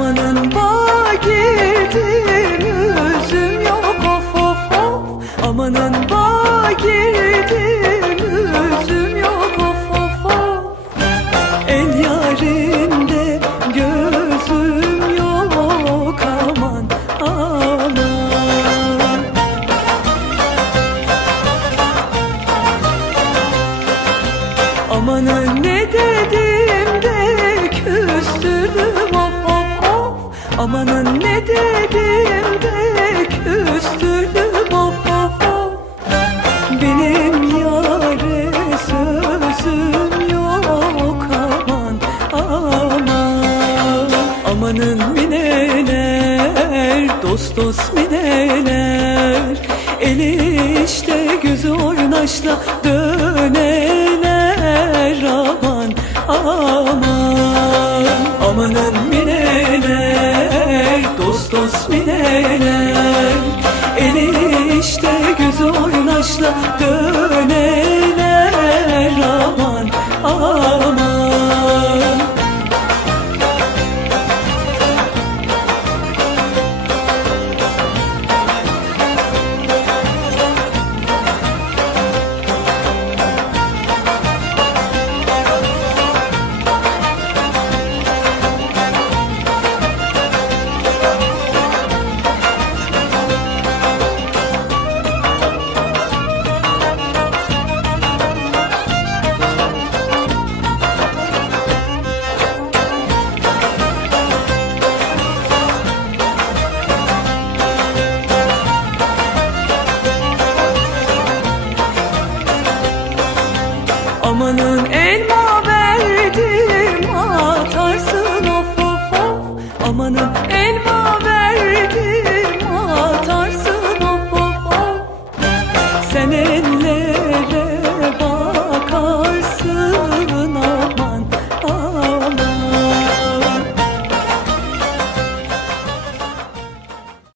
Amanın bakirdim üzüm yok of of of. Amanın bakirdim üzüm yok of of of. El yarinde gözüm yok aman aman. Amanın ne dedi Amanın ne dedim de küstürdüm of of of. Benim yâre sözüm yok aman aman. Amanın mineler dost dost mineler. Eli işte gözü oynaşla döneler aman aman. Amanın mineler dost dost mineler Eli Elmanın elma